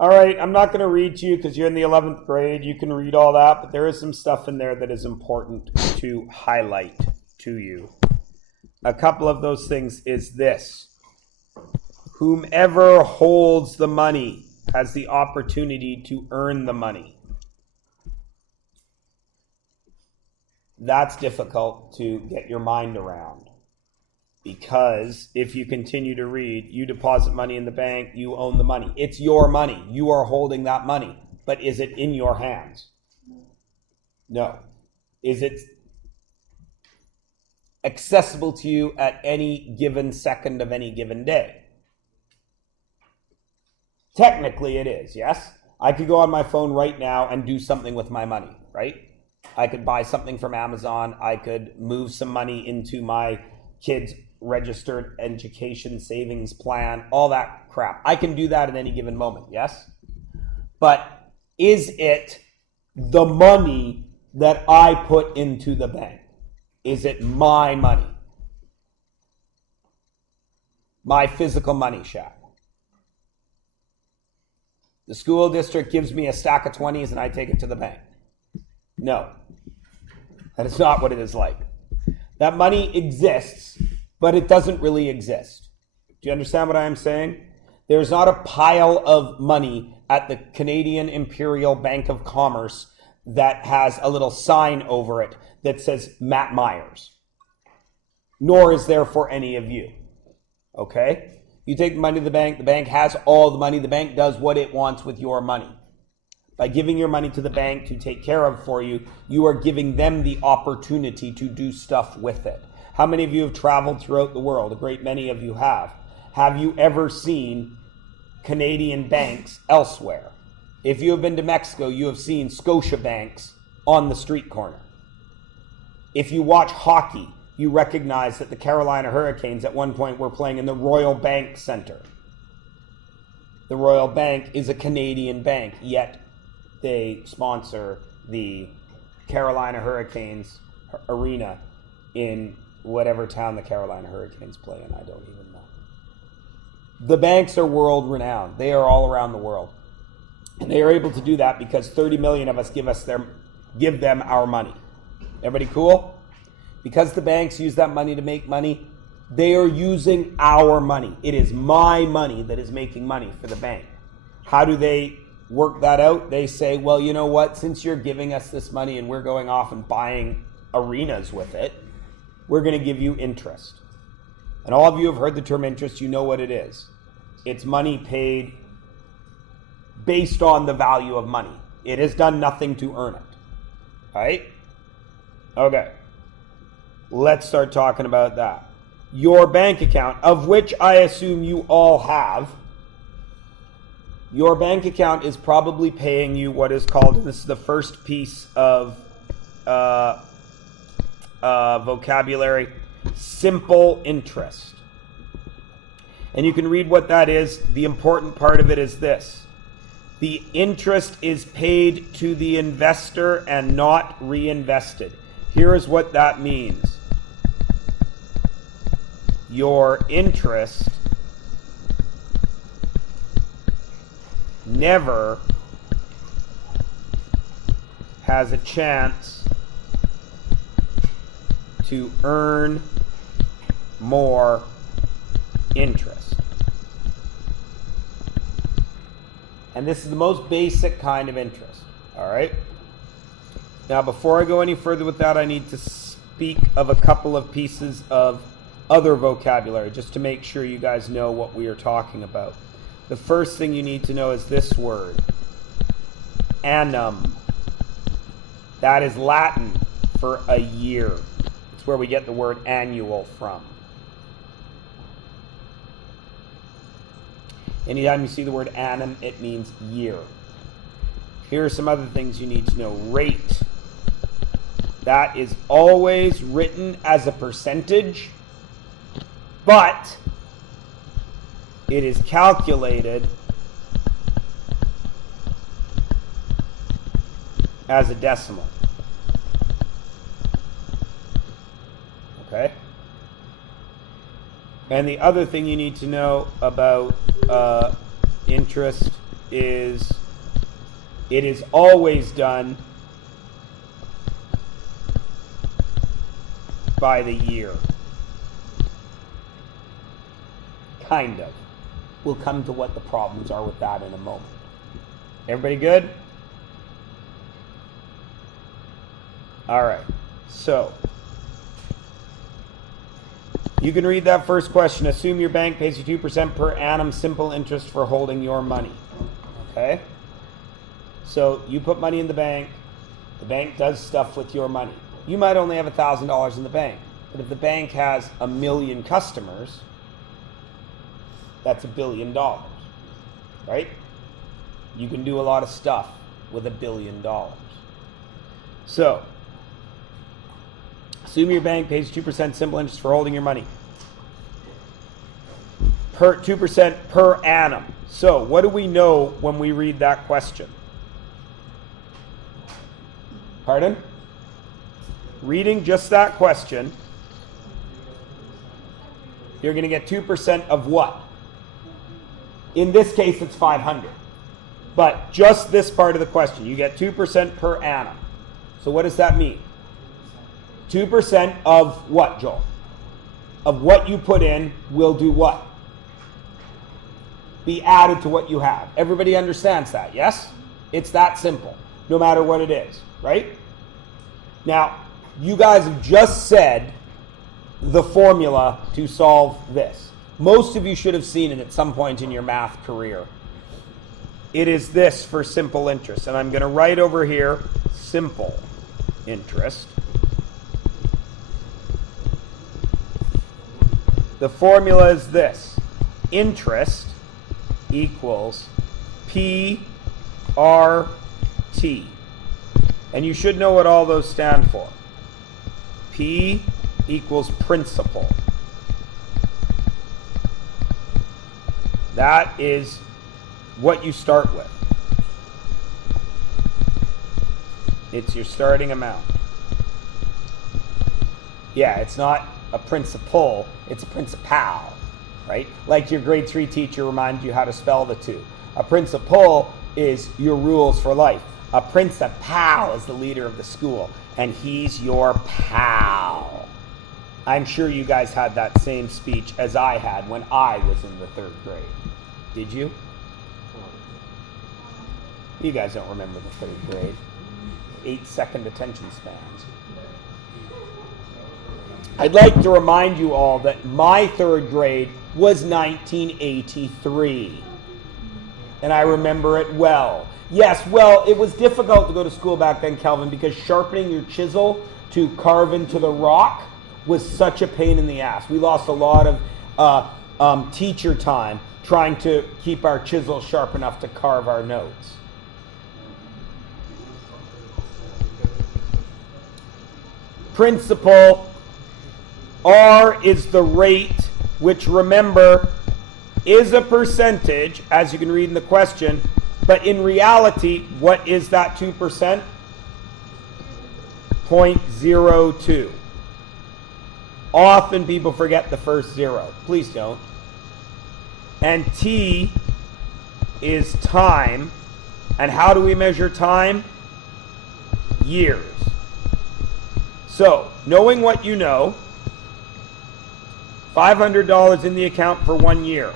All right, I'm not going to read to you because you're in the 11th grade. You can read all that, but there is some stuff in there that is important to highlight to you. A couple of those things is this. Whomever holds the money has the opportunity to earn the money. That's difficult to get your mind around. Because if you continue to read, you deposit money in the bank, you own the money. It's your money. You are holding that money. But is it in your hands? No. Is it accessible to you at any given second of any given day? Technically it is, yes? I could go on my phone right now and do something with my money, right? I could buy something from Amazon. I could move some money into my kids' registered education savings plan, all that crap. I can do that at any given moment, yes? But is it the money that I put into the bank? Is it my money? My physical money, Shaq? The school district gives me a stack of 20s and I take it to the bank. No, that is not what it is like. That money exists, but it doesn't really exist. Do you understand what I am saying? There's not a pile of money at the Canadian Imperial Bank of Commerce that has a little sign over it that says Matt Myers. Nor is there for any of you. Okay? You take the money to the bank has all the money, the bank does what it wants with your money. By giving your money to the bank to take care of for you, you are giving them the opportunity to do stuff with it. How many of you have traveled throughout the world? A great many of you have. Have you ever seen Canadian banks elsewhere? If you have been to Mexico, you have seen Scotia banks on the street corner. If you watch hockey, you recognize that the Carolina Hurricanes at one point were playing in the Royal Bank Center. The Royal Bank is a Canadian bank, yet they sponsor the Carolina Hurricanes arena in whatever town the Carolina Hurricanes play in. I don't even know. The banks are world renowned. They are all around the world. And they are able to do that because 30 million of us give them our money. Everybody cool? Because the banks use that money to make money, they are using our money. It is my money that is making money for the bank. How do they work that out? They say, well, you know what? Since you're giving us this money and we're going off and buying arenas with it, we're going to give you interest. And all of you have heard the term interest. You know what it is. It's money paid based on the value of money. It has done nothing to earn it. All right? Okay. Let's start talking about that. Your bank account, of which I assume you all have, your bank account is probably paying you what is called, and this is the first piece of vocabulary, simple interest. And you can read what that is. The important part of it is this. The interest is paid to the investor and not reinvested. Here is what that means. Your interest never has a chance to earn more interest. And this is the most basic kind of interest. All right? Now, before I go any further with that, I need to speak of a couple of pieces of other vocabulary, just to make sure you guys know what we are talking about. The first thing you need to know is this word, annum. That is Latin for a year. It's where we get the word annual from. Anytime you see the word annum, it means year. Here are some other things you need to know. Rate. That is always written as a percentage, but it is calculated as a decimal. Okay? And the other thing you need to know about interest is it is always done by the year. Kind of. We'll come to what the problems are with that in a moment. Everybody good? All right. So, you can read that first question. Assume your bank pays you 2% per annum simple interest for holding your money. Okay? So, you put money in the bank does stuff with your money. You might only have $1,000 in the bank, but if the bank has 1 million customers, that's $1 billion, right? You can do a lot of stuff with $1 billion. So, assume your bank pays 2% simple interest for holding your money. 2% per annum. So, what do we know when we read that question? Pardon? Reading just that question, you're going to get 2% of what? In this case, it's 500. But just this part of the question, you get 2% per annum. So what does that mean? 2% of what, Joel? Of what you put in will do what? Be added to what you have. Everybody understands that, yes? It's that simple, no matter what it is, right? Now, you guys have just said the formula to solve this. Most of you should have seen it at some point in your math career. It is this for simple interest. And I'm going to write over here, simple interest. The formula is this. Interest equals PRT. And you should know what all those stand for. P equals principal. That is what you start with. It's your starting amount. Yeah, it's not a principal, it's a principal, right? Like your grade 3 teacher reminded you how to spell the two. A principal is your rules for life. A principal is the leader of the school, and he's your pal. I'm sure you guys had that same speech as I had when I was in the 3rd grade. Did you? You guys don't remember the 3rd grade. 8-second attention spans. I'd like to remind you all that my 3rd grade was 1983. And I remember it well. Yes, well, it was difficult to go to school back then, Kelvin, because sharpening your chisel to carve into the rock was such a pain in the ass. We lost a lot of teacher time trying to keep our chisel sharp enough to carve our notes. Principal. R is the rate, which, remember, is a percentage, as you can read in the question. But in reality, what is that 2%? 0.02. Often people forget the first zero. Please don't. And T is time. And how do we measure time? Years. So, knowing what you know, $500 in the account for 1 year.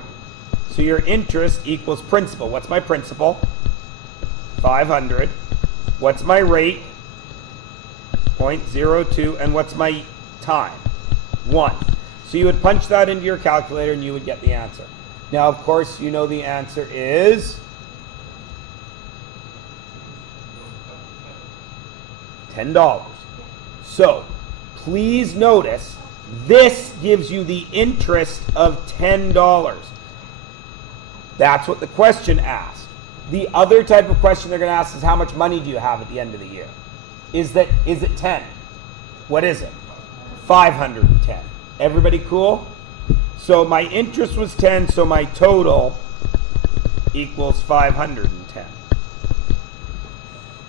So your interest equals principal. What's my principal? 500. What's my rate? 0.02. And what's my time? 1. So you would punch that into your calculator and you would get the answer. Now, of course, you know the answer is $10. So please notice this gives you the interest of $10. That's what the question asked. The other type of question they're going to ask is how much money do you have at the end of the year? Is it 10? What is it? 510. Everybody cool? So my interest was 10, so my total equals 510.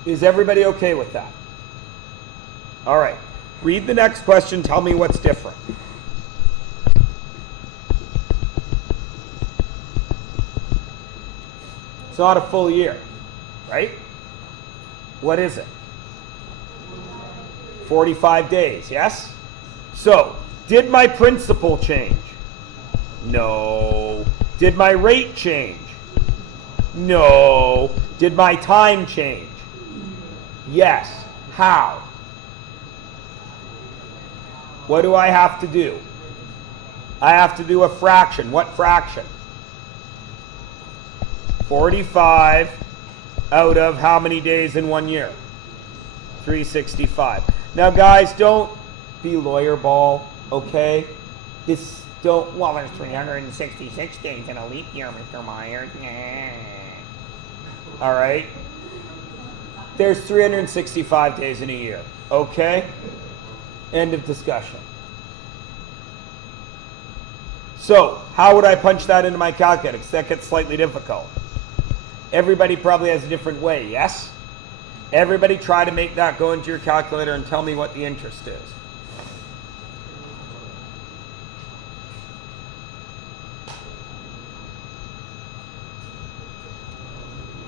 Is everybody okay with that? All right. Read the next question. Tell me what's different. It's not a full year, right? What is it? 45 days, yes? So, did my principal change? No. Did my rate change? No. Did my time change? Yes. How? What do I have to do? I have to do a fraction. What fraction? 45 out of how many days in 1 year? 365. Now, guys, don't be lawyer ball, okay? Well, there's 366 days in a leap year, Mr. Myers. All right? There's 365 days in a year, okay? End of discussion. So, how would I punch that into my calculator? Because that gets slightly difficult. Everybody probably has a different way, yes? Everybody try to make that go into your calculator and tell me what the interest is.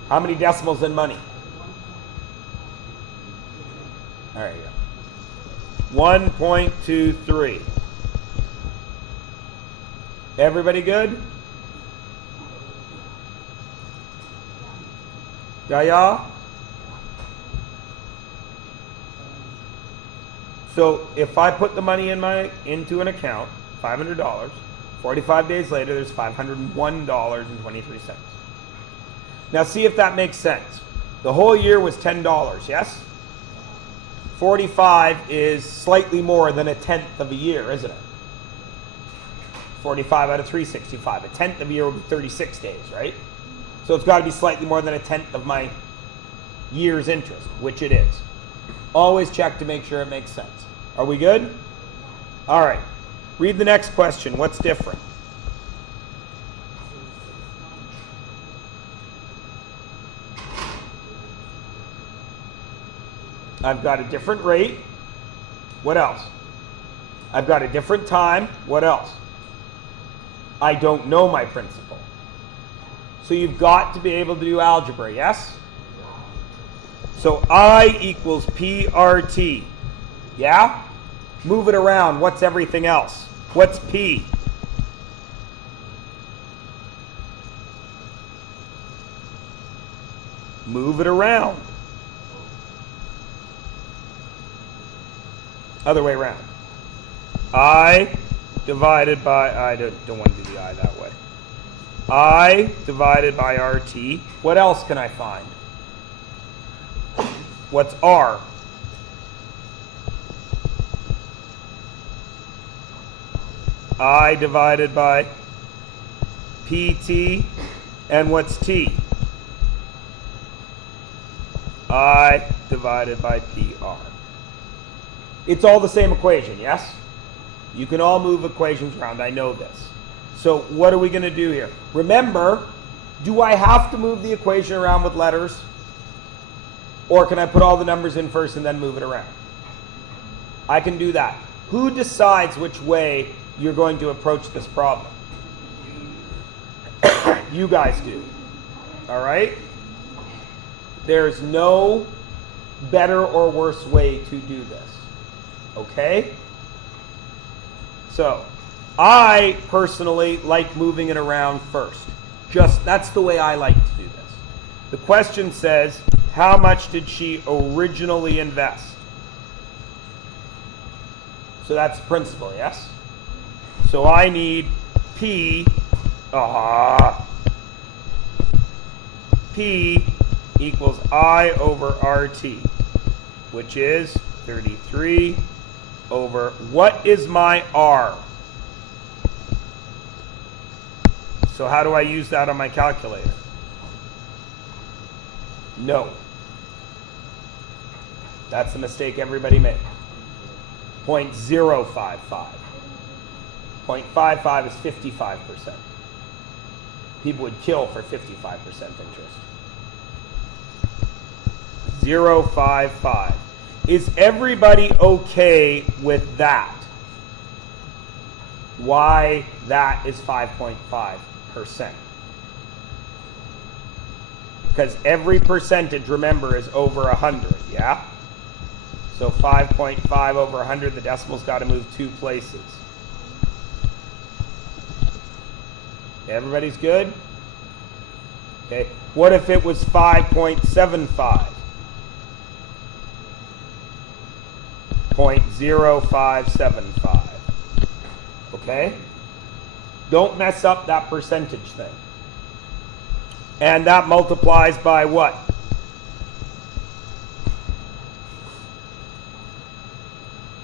How many decimals in money? There you go. 1.23. Everybody good? Yeah? So if I put the money into an account, $500, 45 days later, there's $501.23. Now see if that makes sense. The whole year was $10, yes? 45 is slightly more than a tenth of a year, isn't it? 45 out of 365. A tenth of a year would be 36 days, right? So it's got to be slightly more than a tenth of my year's interest, which it is. Always check to make sure it makes sense. Are we good? All right. Read the next question. What's different? I've got a different rate. What else? I've got a different time. What else? I don't know my principal. So you've got to be able to do algebra, yes? So I equals PRT. Yeah? Move it around. What's everything else? What's P? Move it around. Other way around. I divided by, I don't want to do the I that way. I divided by RT. What else can I find? What's R? I divided by PT. And what's T? I divided by PR. It's all the same equation, yes? You can all move equations around, I know this. So what are we going to do here? Remember, do I have to move the equation around with letters? Or can I put all the numbers in first and then move it around? I can do that. Who decides which way you're going to approach this problem? You guys do. All right? There's no better or worse way to do this. Okay? So, I personally like moving it around first. That's the way I like to do this. The question says, how much did she originally invest? So that's the principal, yes? So I need P. P equals I over RT, which is 33 over, what is my R? So how do I use that on my calculator? No. That's the mistake everybody makes. 0.055. 0.55 is 55%. People would kill for 55% interest. 0.55. Is everybody okay with that? Why that is 5.5%? Because every percentage, remember, is over 100, yeah? So 5.5 over 100, the decimal's got to move 2 places. Everybody's good? Okay. What if it was 5.75? 0.0575. Okay? Don't mess up that percentage thing. And that multiplies by what?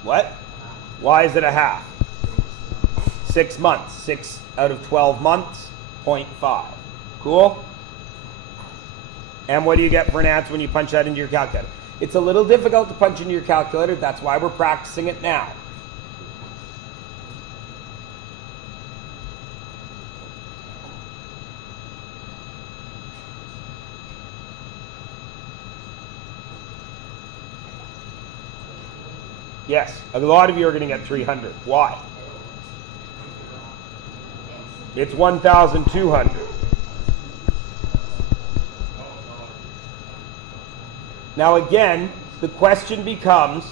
What? Why is it a half? 6 months. 6 out of 12 months, 0.5. Cool? And what do you get for an answer when you punch that into your calculator? It's a little difficult to punch into your calculator. That's why we're practicing it now. Yes, a lot of you are going to get 300. Why? It's 1,200. Now again, the question becomes,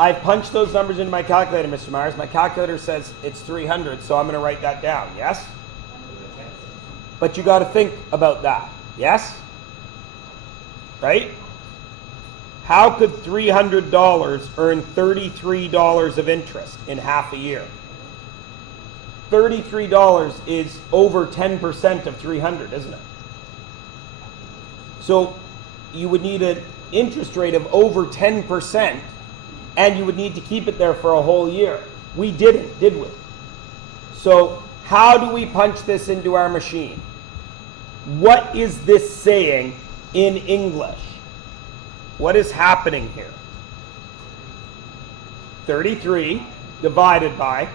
I've punched those numbers into my calculator, Mr. Myers. My calculator says it's 300, so I'm going to write that down, yes? But you got to think about that, yes? Right? How could $300 earn $33 of interest in half a year? $33 is over 10% of 300, isn't it? So you would need an interest rate of over 10%, and you would need to keep it there for a whole year. We didn't, did we? So how do we punch this into our machine? What is this saying in English? What is happening here? 33 divided by...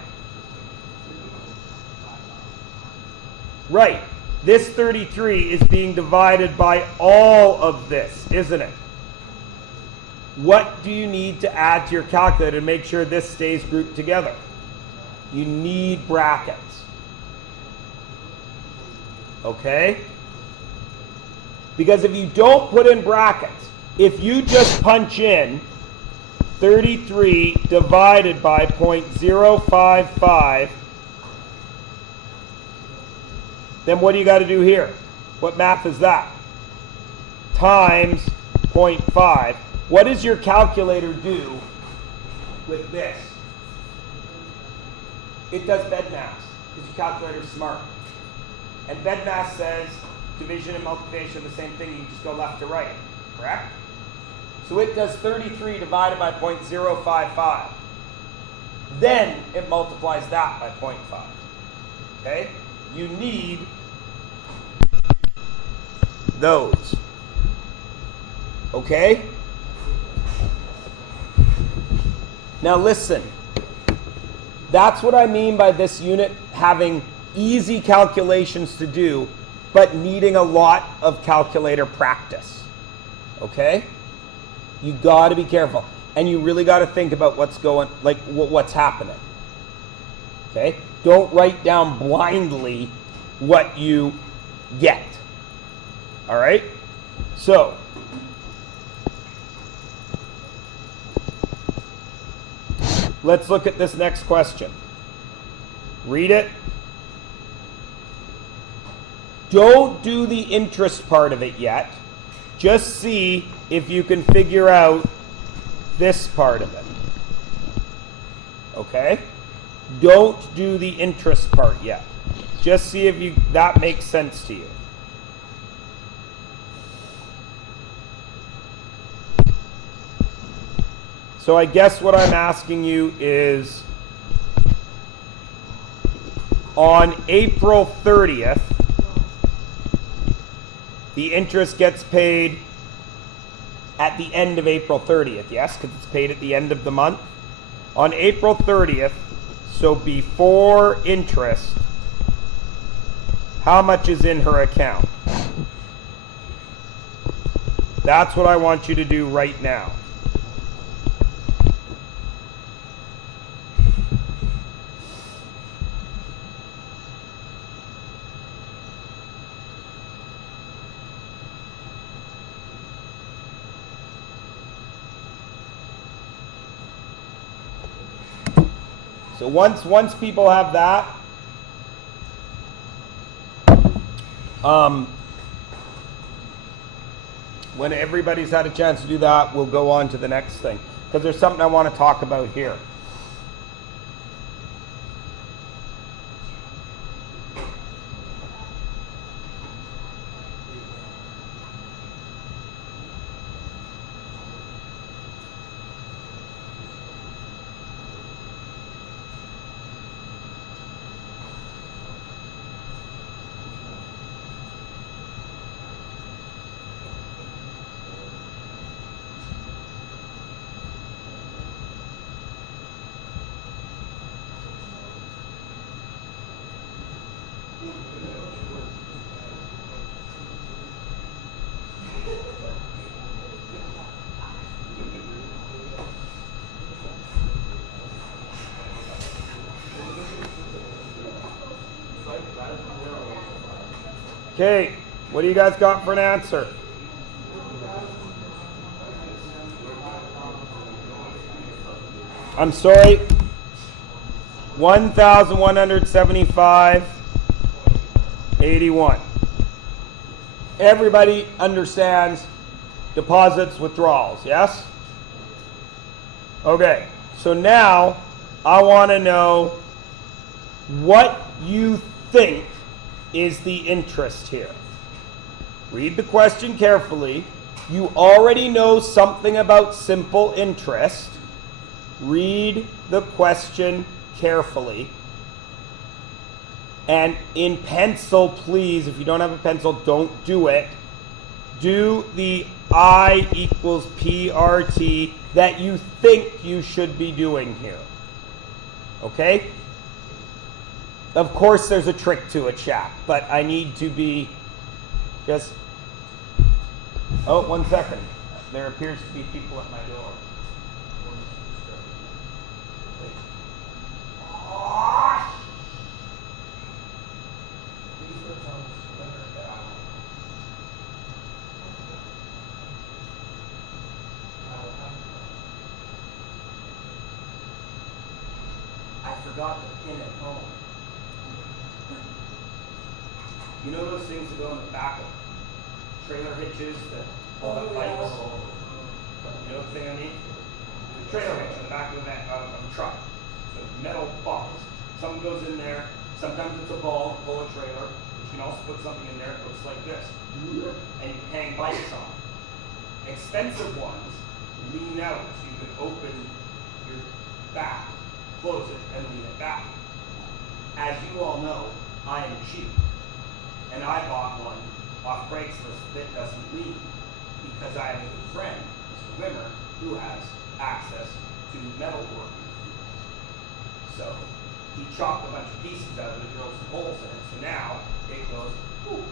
Right. This 33 is being divided by all of this, isn't it? What do you need to add to your calculator to make sure this stays grouped together? You need brackets. Okay? Because if you don't put in brackets, if you just punch in 33 divided by 0.055, then what do you got to do here? What math is that? Times 0.5. What does your calculator do with this? It does BEDMAS, because your calculator's smart. And BEDMAS says division and multiplication are the same thing, you just go left to right, correct? So it does 33 divided by 0.055. Then it multiplies that by 0.5. Okay? You need those. Okay? Now listen. That's what I mean by this unit having easy calculations to do, but needing a lot of calculator practice. Okay? You got to be careful. And you really got to think about what's going, like what's happening. Okay? Don't write down blindly what you get. All right? So, let's look at this next question. Read it. Don't do the interest part of it yet. Just see if you can figure out this part of it. Okay? Don't do the interest part yet. Just see if that makes sense to you. So I guess what I'm asking you is, on April 30th, the interest gets paid at the end of April 30th, yes? Because it's paid at the end of the month. On April 30th, so before interest, how much is in her account? That's what I want you to do right now. So once people have that, when everybody's had a chance to do that, we'll go on to the next thing. Because there's something I want to talk about here. Okay, what do you guys got for an answer? I'm sorry. 1,175.81. Everybody understands deposits, withdrawals, yes? Okay, so now I want to know what you think is the interest here. Read the question carefully. You already know something about simple interest. Read the question carefully. And in pencil, please, if you don't have a pencil, don't do it. Do the I equals PRT that you think you should be doing here. Okay? Of course, there's a trick to it, chat, but I need to be just... Oh, 1 second. There appears to be people at my door. I forgot the pin at home. You know those things that go in the back of trailer hitches that hold up bikes? You know the thing I mean? The trailer hitch in the back of a truck. So metal box. Something goes in there. Sometimes it's a ball to pull a trailer. But you can also put something in there that looks like this. And you can hang bikes on. Expensive ones lean out so you can open your back, close it, and lean it back. As you all know, I am cheap. And I bought one off Craigslist that doesn't lean because I have a good friend, Mr. Wimmer, who has access to metalworking. So he chopped a bunch of pieces out of it, drilled some holes in it. So now it goes, whoo,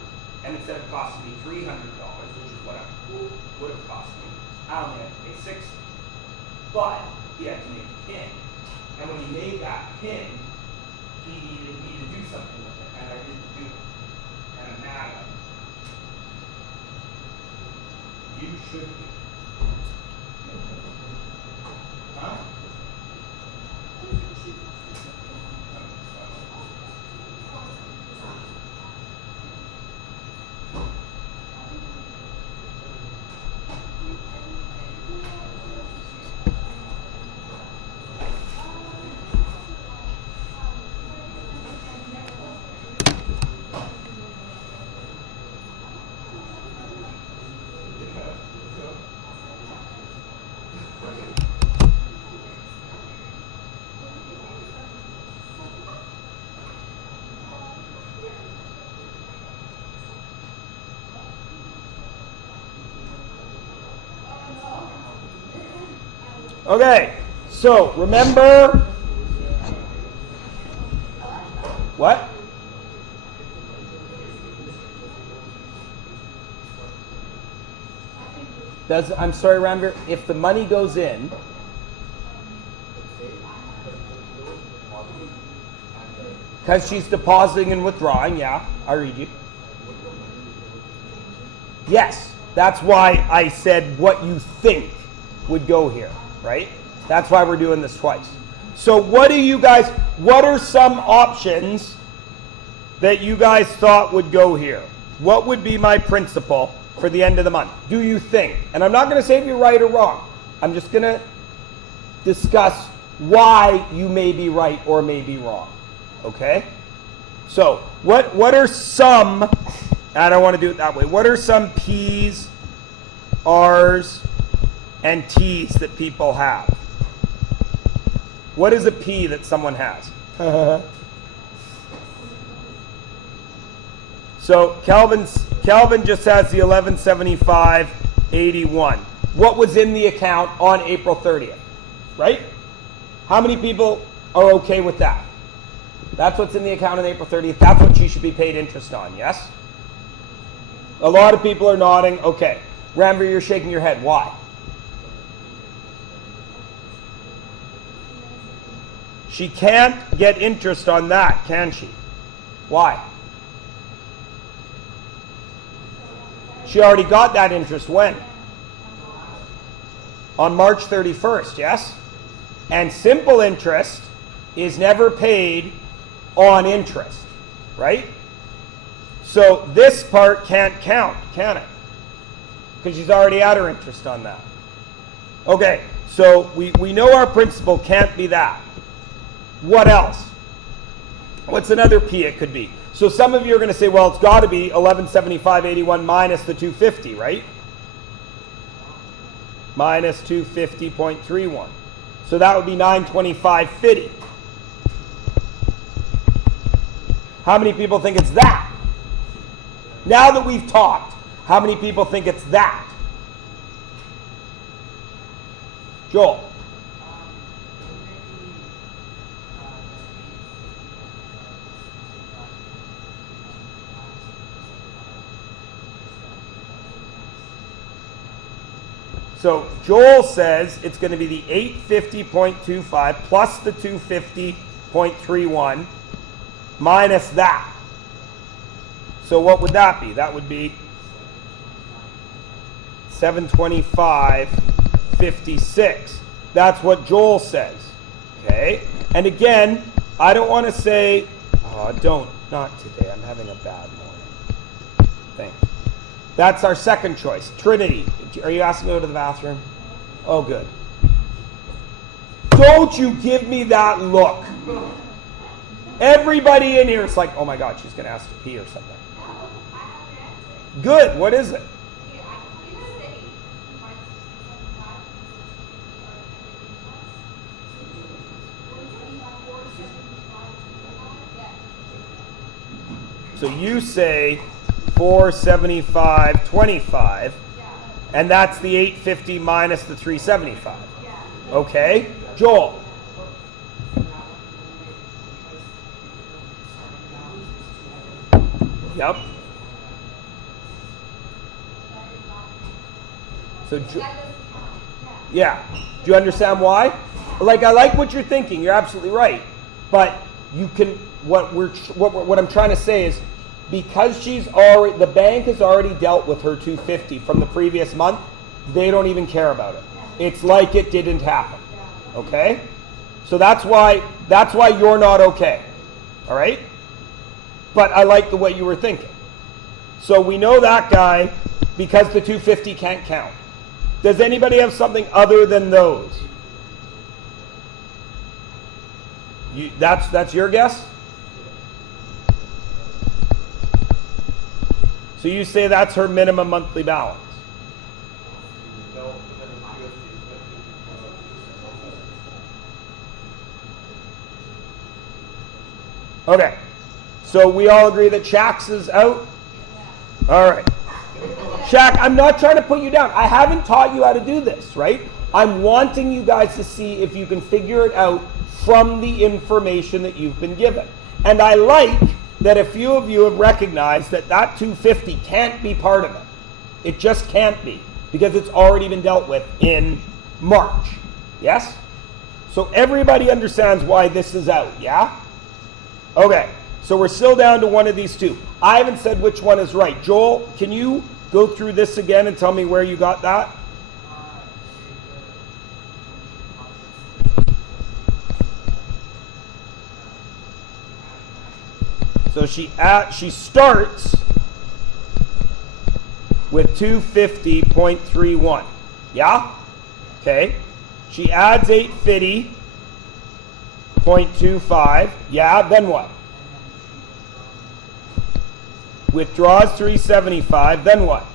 and instead of costing me $300, which is what it would have cost me, I only have to pay $60. But he had to make a pin. And when he made that pin, he needed me to do something with it, and I didn't do it. And I'm mad at him. You should be. Huh? Okay, so remember what? I'm sorry, Ranveer, if the money goes in, because she's depositing and withdrawing, yeah, I read you. Yes, that's why I said what you think would go here, right? That's why we're doing this twice. So what are some options that you guys thought would go here? What would be my principal for the end of the month? Do you think? And I'm not going to say if you're right or wrong. I'm just going to discuss why you may be right or may be wrong. Okay? So what are some, I don't want to do it that way. What are some P's, R's, and T's that people have? What is a P that someone has? So Calvin just has the 1175.81. What was in the account on April 30th? Right? How many people are okay with that? That's what's in the account on April 30th. That's what she should be paid interest on, yes? A lot of people are nodding. Okay. Ramver, you're shaking your head. Why? She can't get interest on that, can she? Why? She already got that interest when? On March 31st, yes? And simple interest is never paid on interest, right? So this part can't count, can it? Because she's already had her interest on that. Okay, so we know our principal can't be that. What else? What's another P it could be? So some of you are going to say, well, it's got to be 1175.81 minus the 250, right? Minus 250.31. So that would be 925.50. How many people think it's that? Now that we've talked, how many people think it's that? Joel? So Joel says it's going to be the 850.25 plus the 250.31 minus that. So what would that be? That would be 725.56. That's what Joel says. Okay? And again, I don't want to say, not today. I'm having a bad morning. Thanks. That's our second choice. Trinity, are you asking to go to the bathroom? Oh, good. Don't you give me that look. Everybody in here is like, oh my God, she's going to ask to pee or something. Good. What is it? So you say 475.25, and that's the 850 minus the 375. Okay, Joel. Yep. So, yeah. Do you understand why? Like, I like what you're thinking. You're absolutely right. But you can. What I'm trying to say is, because the bank has already dealt with her 250 from the previous month, they don't even care about it. It's like it didn't happen. Okay? So that's why you're not okay. All right? But I like the way you were thinking. So we know that guy because the 250 can't count. Does anybody have something other than those? That's your guess? So you say that's her minimum monthly balance. Okay. So we all agree that Shax is out? All right. Shaq, I'm not trying to put you down. I haven't taught you how to do this, right? I'm wanting you guys to see if you can figure it out from the information that you've been given. And I like that a few of you have recognized that 250 can't be part of it. It just can't be, because it's already been dealt with in March. Yes? So everybody understands why this is out, yeah? Okay, so we're still down to one of these two. I haven't said which one is right. Joel, can you go through this again and tell me where you got that? So she starts with 250.31. Yeah? Okay. She adds 850.25. Yeah, then what? Withdraws 375, then what?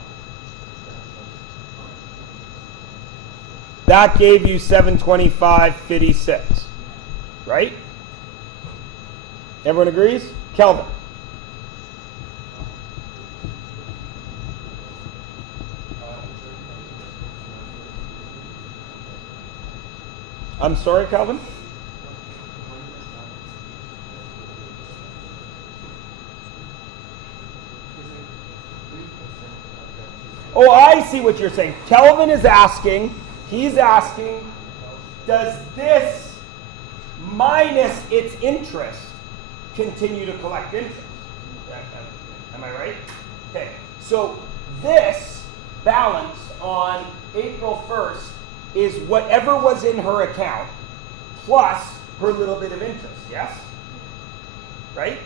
That gave you 725.56. Right? Everyone agrees? Kelvin. I'm sorry, Calvin? Oh, I see what you're saying. Kelvin is asking, he's asking, does this minus its interest continue to collect interest? Am I right? Okay, so this balance on April 1st is whatever was in her account plus her little bit of interest, yes? Right?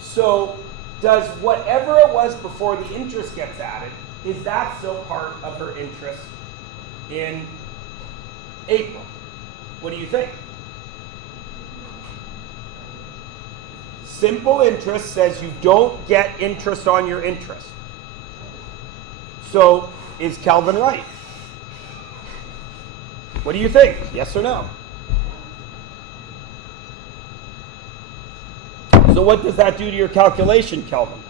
So does whatever it was before the interest gets added, is that still part of her interest in April? What do you think? Simple interest says you don't get interest on your interest. So is Kelvin right? What do you think? Yes or no? So what does that do to your calculation, Kelvin?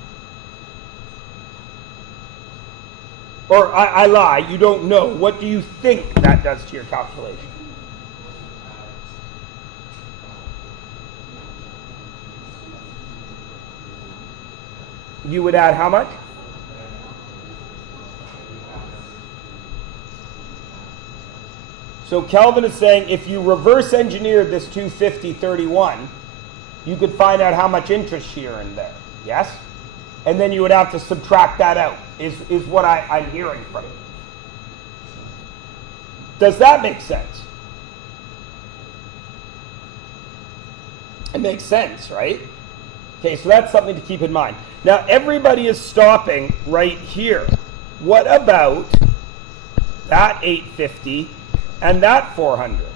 Or I lie, you don't know. What do you think that does to your calculation? You would add how much? So Kelvin is saying if you reverse engineered this 250.31, you could find out how much interest she earned there. Yes? And then you would have to subtract that out, is what I'm hearing from you. Does that make sense? It makes sense, right? Okay, so that's something to keep in mind. Now, everybody is stopping right here. What about that 850 and that 400?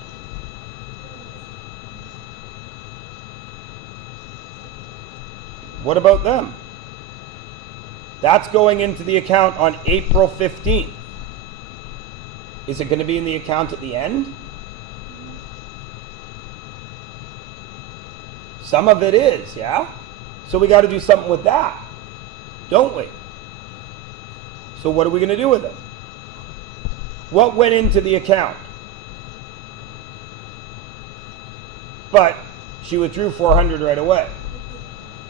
What about them? That's going into the account on April 15th. Is it going to be in the account at the end? Some of it is, yeah? So we got to do something with that, don't we? So what are we going to do with it? What went into the account? But she withdrew 400 right away.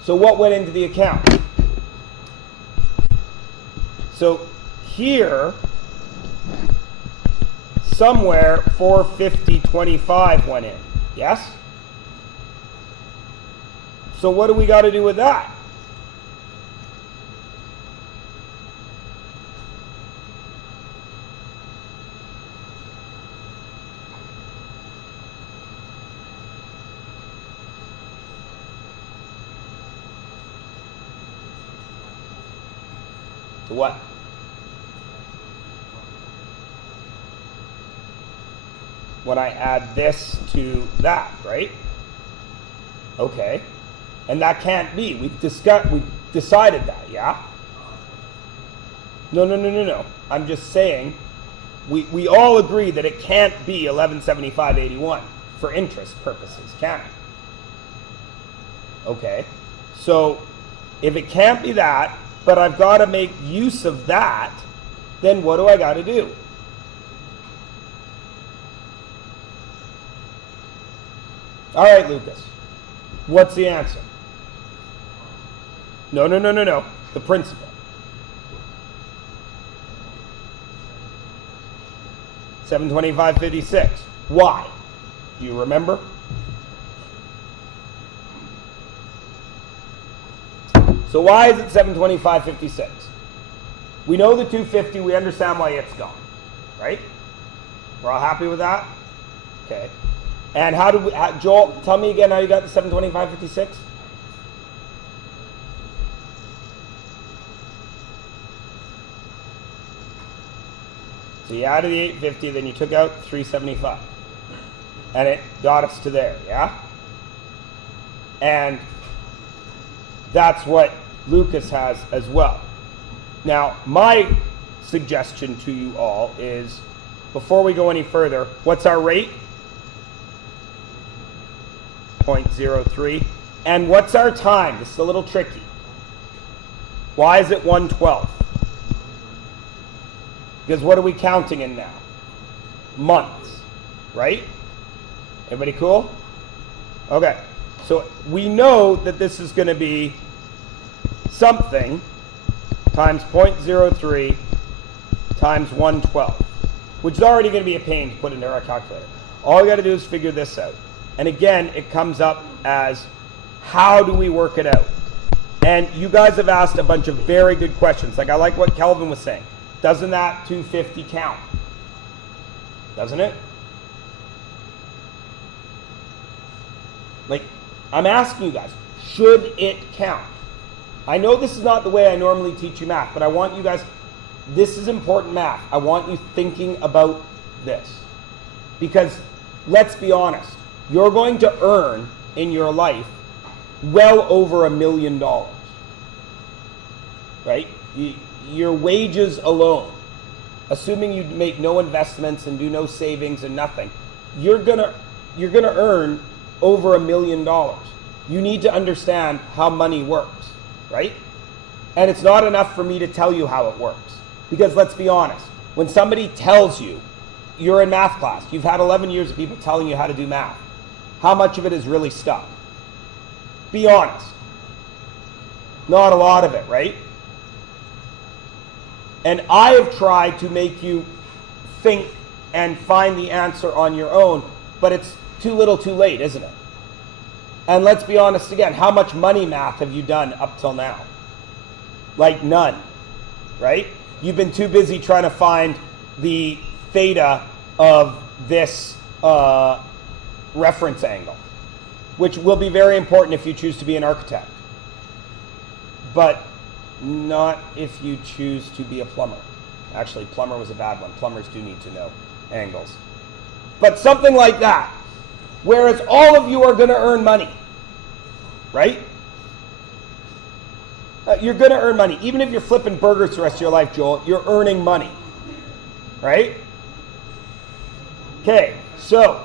So what went into the account? So here, somewhere 450.25 went in. Yes? So what do we got to do with that? To what? When I add this to that, right? Okay. And that can't be. We decided that, yeah? No. I'm just saying, we all agree that it can't be 1175.81 for interest purposes, can it? Okay. So if it can't be that, but I've got to make use of that, then what do I got to do? All right, Lucas. What's the answer? No. The principal. 725.56. Why? Do you remember? So why is it 725.56? We know the 250. We understand why it's gone, right? We're all happy with that? Okay. And how do we, Joel, tell me again how you got the 725.56? So you added the 850, then you took out 375. And it got us to there, yeah? And that's what Lucas has as well. Now, my suggestion to you all is, before we go any further, what's our rate? 0.03. And what's our time? This is a little tricky. Why is it 1/12? Because what are we counting in now? Months, right? Everybody cool? Okay, so we know that this is going to be something times 0.03 times 1/12, which is already going to be a pain to put into our calculator. All we got to do is figure this out. And again, it comes up as, how do we work it out? And you guys have asked a bunch of very good questions. Like, I like what Kelvin was saying. Doesn't that 250 count? Doesn't it? Like, I'm asking you guys, should it count? I know this is not the way I normally teach you math, but I want you guys, this is important math. I want you thinking about this. Because, let's be honest, you're going to earn in your life well over $1 million. Right? Your wages alone, assuming you make no investments and do no savings and nothing, you're gonna earn over $1 million. You need to understand how money works, right? And it's not enough for me to tell you how it works. Because let's be honest, when somebody tells you, you're in math class, you've had 11 years of people telling you how to do math, how much of it is really stuck? Be honest. Not a lot of it, right? And I have tried to make you think and find the answer on your own, but it's too little too late, isn't it? And let's be honest again, how much money math have you done up till now? Like none, right? You've been too busy trying to find the theta of this reference angle, which will be very important if you choose to be an architect, but not if you choose to be a plumber. Actually, plumber was a bad one. Plumbers do need to know angles. But something like that, whereas all of you are going to earn money, right? You're going to earn money. Even if you're flipping burgers the rest of your life, Joel, you're earning money, right? Okay, so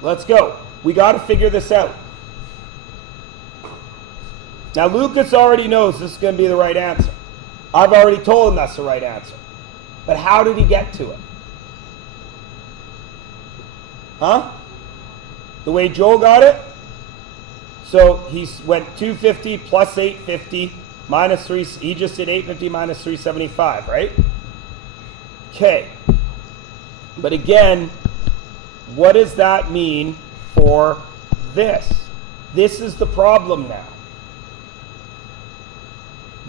let's go. We got to figure this out. Now, Lucas already knows this is going to be the right answer. I've already told him that's the right answer. But how did he get to it? Huh? The way Joel got it? So he went 250 plus 850 minus 3. He just did 850 minus 375, right? Okay. But again, what does that mean for this? This is the problem now.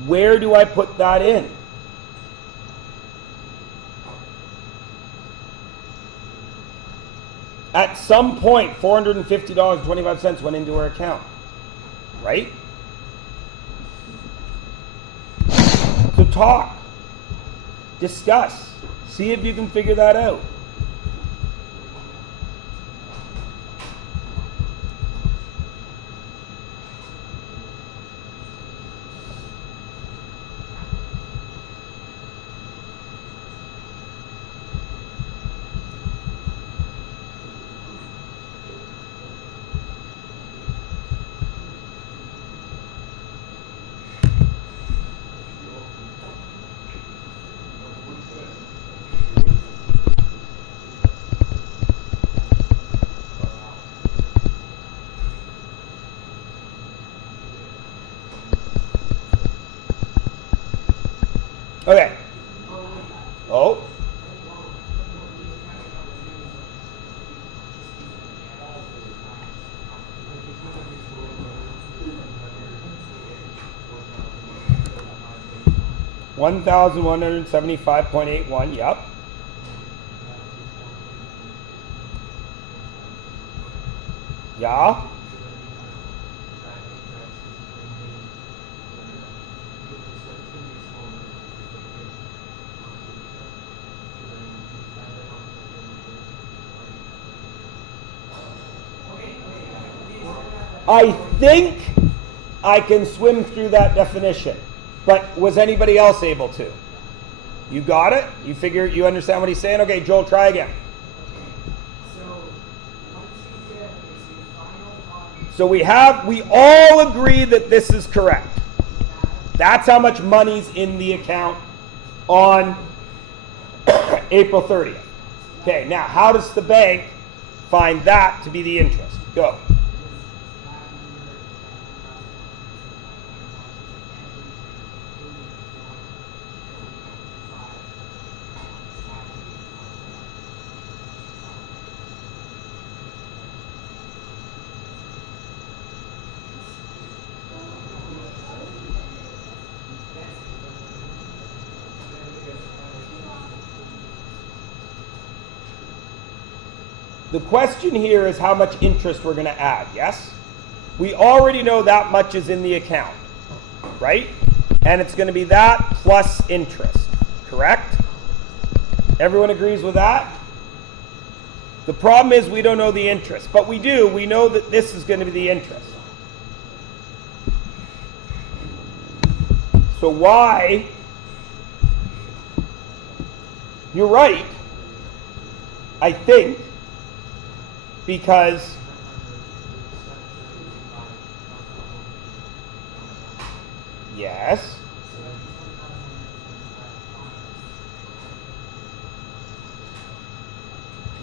Where do I put that in? At some point, $450.25 went into her account, right? So talk, discuss, see if you can figure that out. Okay. Oh. $1,175.81. Yep. Yeah. I think I can swim through that definition. But was anybody else able to? You got it? You figure, you understand what he's saying? Okay, Joel, try again. So we all agree that this is correct. That's how much money's in the account on April 30th. Okay, now how does the bank find that to be the interest? Go. The question here is how much interest we're going to add, yes? We already know that much is in the account, right? And it's going to be that plus interest, correct? Everyone agrees with that? The problem is we don't know the interest, but we do. We know that this is going to be the interest. So why? You're right, I think. Because yes,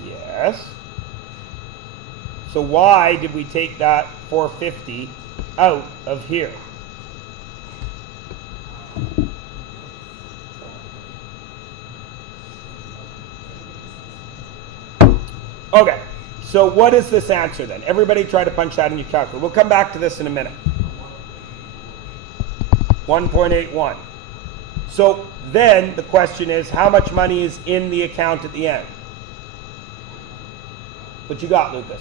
yes. So why did we take that 450 out of here? Okay. So what is this answer then? Everybody try to punch that in your calculator. We'll come back to this in a minute. 1.81. So then the question is, how much money is in the account at the end? What you got, Lucas?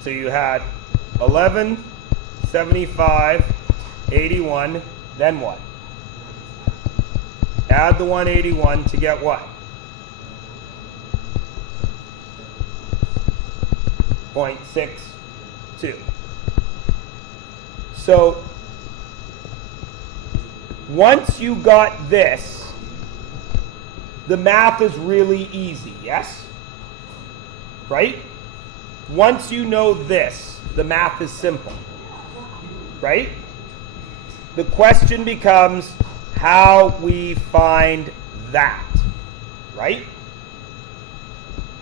So you had 11, 75, 81, then what? Add the 181 to get what? 0.62. So once you got this, the math is really easy, yes? Right? Once you know this, the math is simple. Right? The question becomes how we find that, right?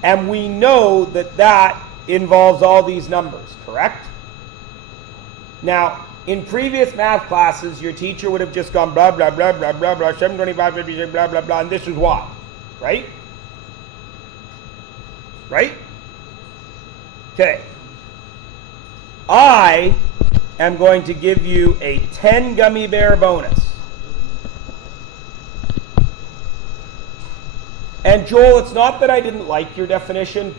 And we know that that involves all these numbers, correct? Now, in previous math classes, your teacher would have just gone blah, blah, blah, blah, blah, blah, 725, 56, blah, blah, blah, and this is why, right? Right? Okay. I am going to give you a 10 gummy bear bonus. And Joel, it's not that I didn't like your definition,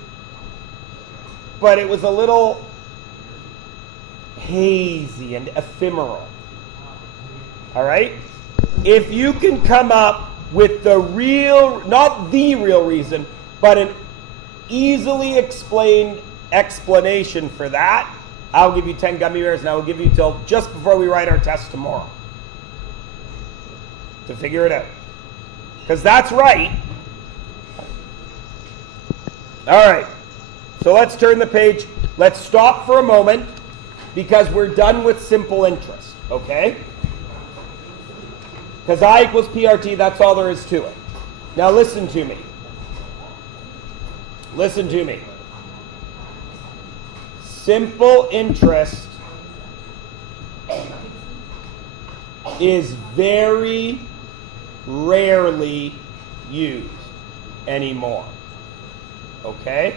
but it was a little hazy and ephemeral. All right? If you can come up with the real, not the real reason, but an easily explained explanation for that, I'll give you 10 gummy bears and I will give you till just before we write our test tomorrow to figure it out. Because that's right. All right, so let's turn the page. Let's stop for a moment because we're done with simple interest, okay? Because I equals PRT, that's all there is to it. Now listen to me. Listen to me. Simple interest is very rarely used anymore. Okay?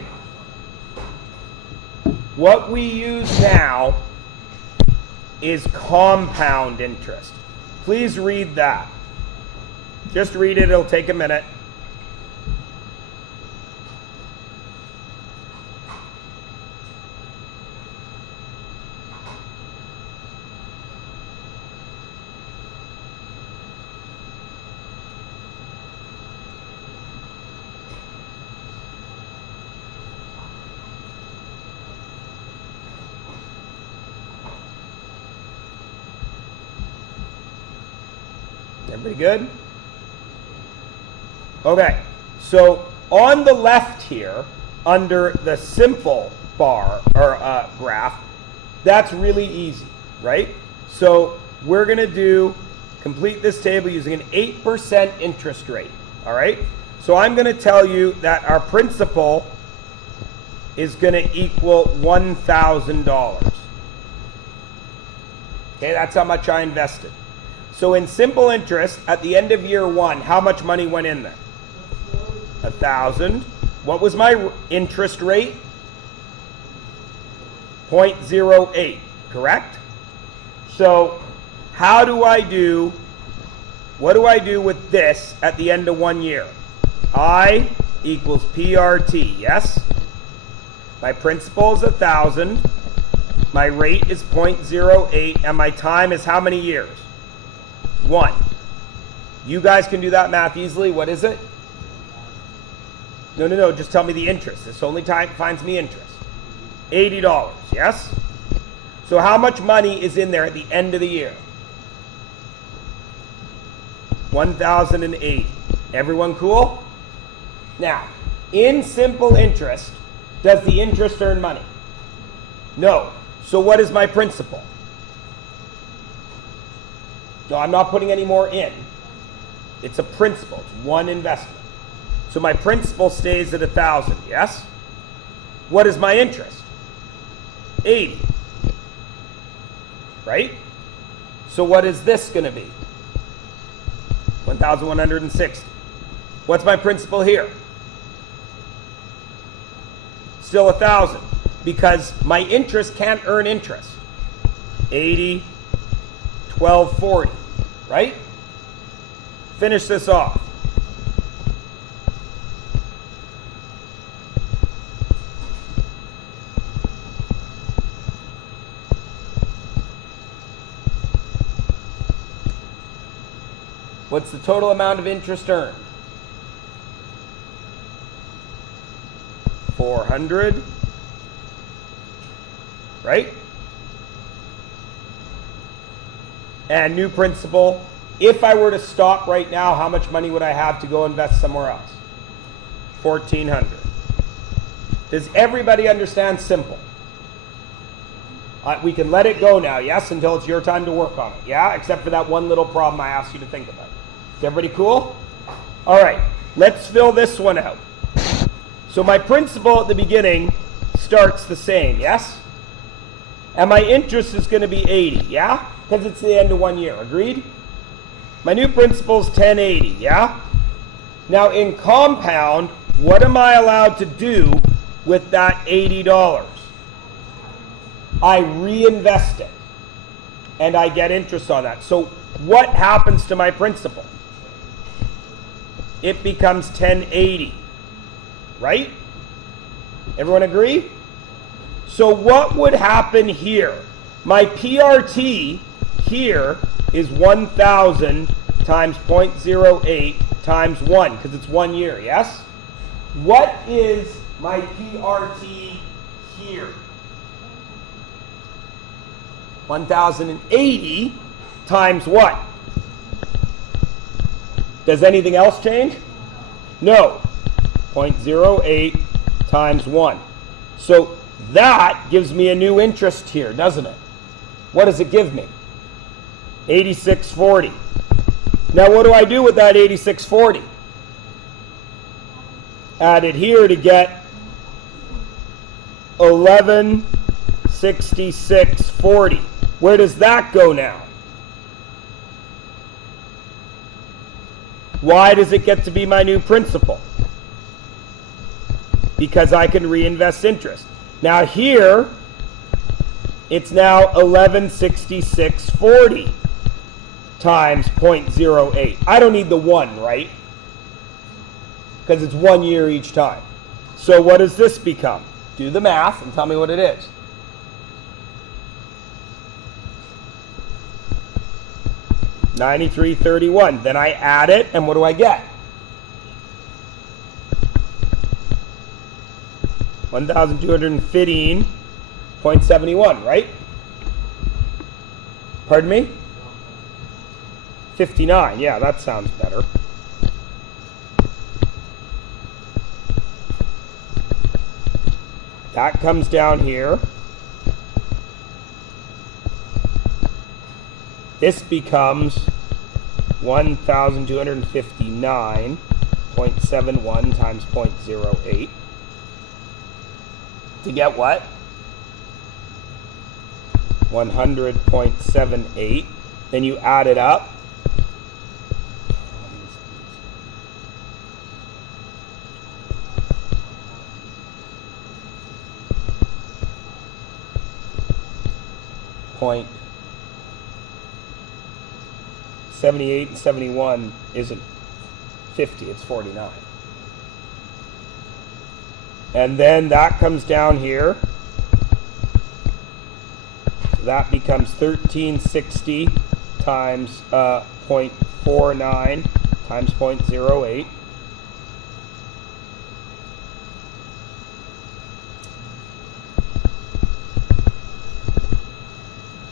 What we use now is compound interest. Please read that. Just read it, it'll take a minute. Everybody good? Okay, so on the left here, under the simple bar or graph, that's really easy, right? So we're going to complete this table using an 8% interest rate, all right? So I'm going to tell you that our principal is going to equal $1,000. Okay, that's how much I invested. So in simple interest, at the end of year one, how much money went in there? 1,000. What was my interest rate? 0.08, correct? So what do I do with this at the end of 1 year? I equals PRT, yes? My principal is 1,000. My rate is 0.08, and my time is how many years? 1. You guys can do that math easily. What is it? No, just tell me the interest. This only time finds me interest. $80, yes? So how much money is in there at the end of the year? 1,080. Everyone cool? Now, in simple interest, does the interest earn money? No. So what is my principal? No, I'm not putting any more in. It's a principal. It's one investment. So my principal stays at 1,000, yes? What is my interest? 80. Right? So what is this going to be? 1,160. What's my principal here? Still 1,000, because my interest can't earn interest. 80, 1240, right? Finish this off. What's the total amount of interest earned? 400, right? And new principal, if I were to stop right now, how much money would I have to go invest somewhere else? 1,400. Does everybody understand simple? We can let it go now, yes, until it's your time to work on it, yeah? Except for that one little problem I asked you to think about. Is everybody cool? All right, let's fill this one out. So my principal at the beginning starts the same, yes? And my interest is going to be 80, yeah? Because it's the end of 1 year, agreed? My new principal is 1080, yeah? Now in compound, what am I allowed to do with that $80? I reinvest it, and I get interest on that. So what happens to my principal? It becomes 1080. Right? Everyone agree? So what would happen here? My PRT here is 1,000 times 0.08 times 1, because it's 1 year, yes? What is my PRT here? 1,080 times what? Does anything else change? No. 0.08 times 1. So that gives me a new interest here, doesn't it? What does it give me? 8640. Now what do I do with that 8640? Add it here to get 1166.40. Where does that go now? Why does it get to be my new principal? Because I can reinvest interest. Now here, it's now 1166.40 times 0.08. I don't need the 1, right? Because it's 1 year each time. So what does this become? Do the math and tell me what it is. $93.31. Then I add it, and what do I get? 1,215.71, right? Pardon me? 59. Yeah, that sounds better. That comes down here. This becomes 1,259.71 times 0.08. To get what? 100.78. Then you add it up. Point 78 and 71 isn't 50, it's 49. And then that comes down here. So that becomes 1360 times 0.49 times 0.08.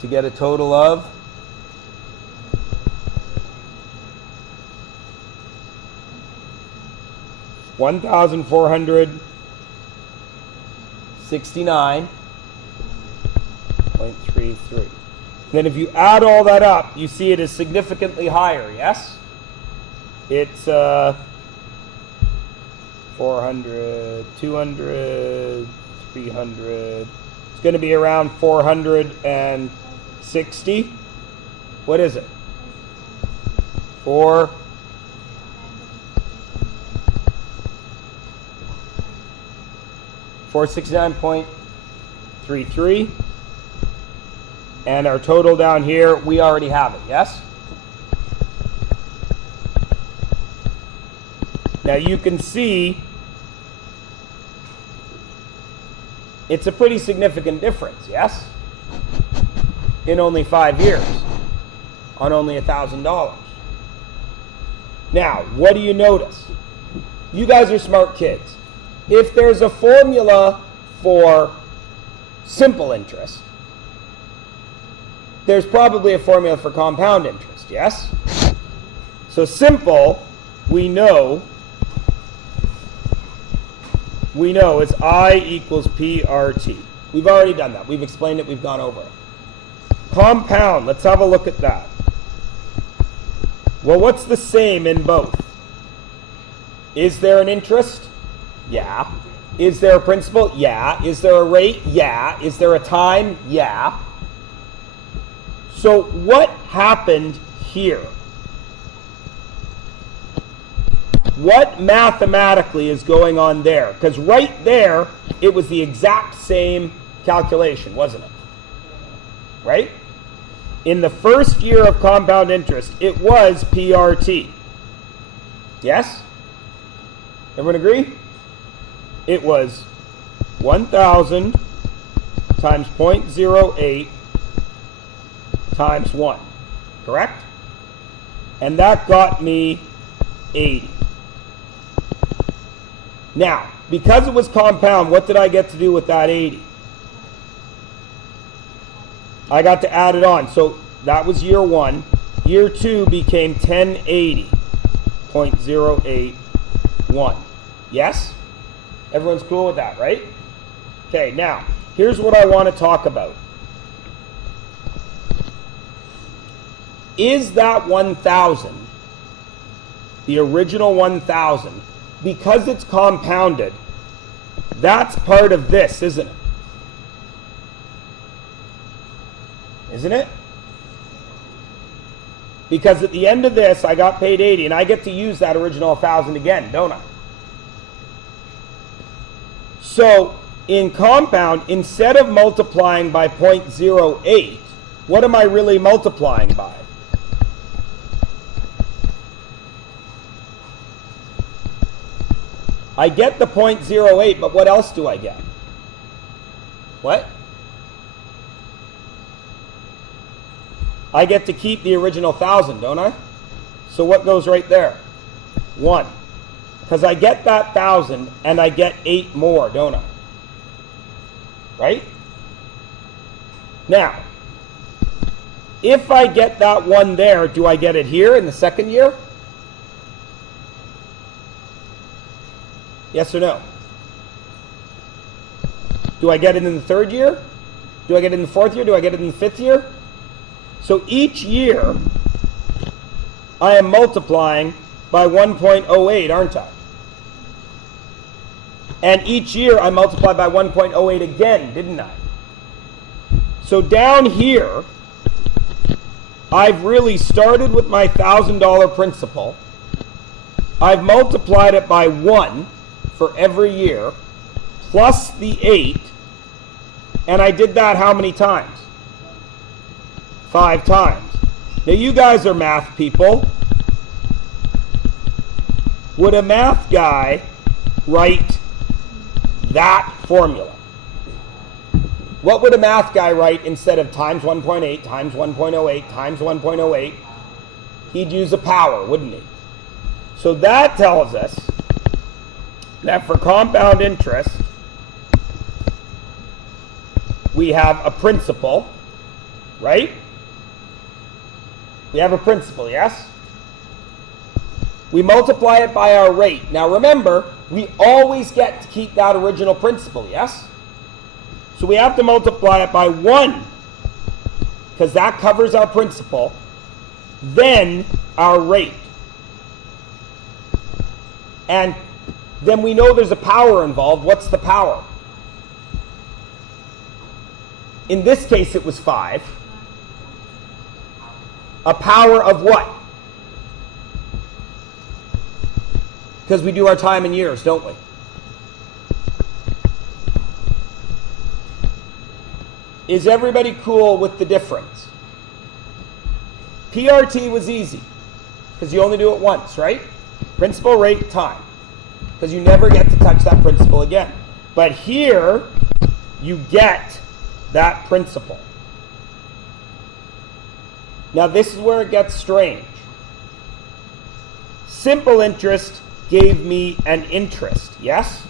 To get a total of 1,469.33. Then if you add all that up, you see it is significantly higher, yes? It's 400, 200, 300. It's going to be around 460. What is it? 469.33. And our total down here, we already have it, yes? Now you can see it's a pretty significant difference, yes? In only 5 years, on only $1,000. Now, what do you notice? You guys are smart kids. If there's a formula for simple interest, there's probably a formula for compound interest, yes? So simple, we know it's I equals PRT. We've already done that. We've explained it. We've gone over it. Compound, let's have a look at that. Well, what's the same in both? Is there an interest? Yeah. Is there a principal? Yeah. Is there a rate? Yeah. Is there a time? Yeah. So what happened here? What mathematically is going on there? Because right there, it was the exact same calculation, wasn't it? Right? In the first year of compound interest, it was PRT. Yes? Everyone agree? It was 1,000 times 0.08 times 1. Correct? And that got me 80. Now, because it was compound, what did I get to do with that 80? I got to add it on. So that was year 1. Year 2 became 1080.081. Yes? Everyone's cool with that, right? Okay, now, here's what I want to talk about. Is that 1,000, the original 1,000, because it's compounded, that's part of this, isn't it? Isn't it? Because at the end of this, I got paid 80, and I get to use that original 1,000 again, don't I? So, in compound, instead of multiplying by 0.08, what am I really multiplying by? I get the 0.08, but what else do I get? What? I get to keep the original 1,000, don't I? So what goes right there? 1. Because I get that 1,000 and I get 8 more, don't I? Right? Now, If I get that 1 there, do I get it here in the second year? Yes or no? Do I get it in the third year? Do I get it in the fourth year? Do I get it in the fifth year? So each year, I am multiplying by 1.08, aren't I? And each year, I multiply by 1.08 again, didn't I? So down here, I've really started with my $1,000 principal. I've multiplied it by 1 for every year, plus the 8, and I did that how many times? 5 times. Now you guys are math people. Would a math guy write that formula? What would a math guy write instead of times 1.8, times 1.08, times 1.08? He'd use a power, wouldn't he? So that tells us that for compound interest, we have a principal, right? We have a principal, yes? We multiply it by our rate. Now remember, we always get to keep that original principal, yes? So we have to multiply it by 1, because that covers our principal, then our rate. And then we know there's a power involved. What's the power? In this case, it was 5. A power of what? Because we do our time in years, don't we? Is everybody cool with the difference? PRT was easy, because you only do it once, right? Principal, rate, time. Because you never get to touch that principal again. But here, you get that principal. Now this is where it gets strange. Simple interest gave me an interest, yes?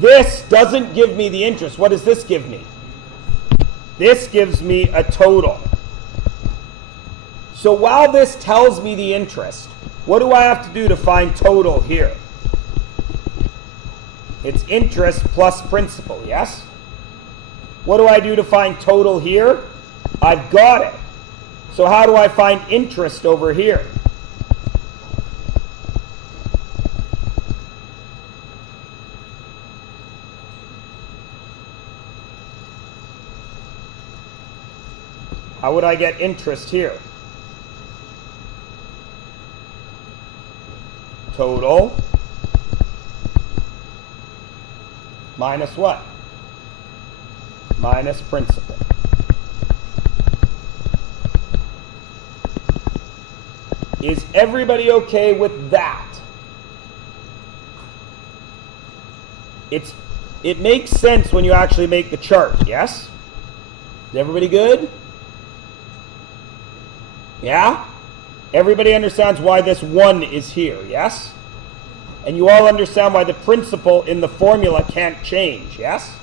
This doesn't give me the interest. What does this give me? This gives me a total. So while this tells me the interest, what do I have to do to find total here? It's interest plus principal, yes? What do I do to find total here? I've got it. So how do I find interest over here? How would I get interest here? Total minus what? Minus principal. Is everybody okay with that? It makes sense when you actually make the chart, yes? Is everybody good? Yeah? Everybody understands why this 1 is here, yes? And you all understand why the principal in the formula can't change, yes?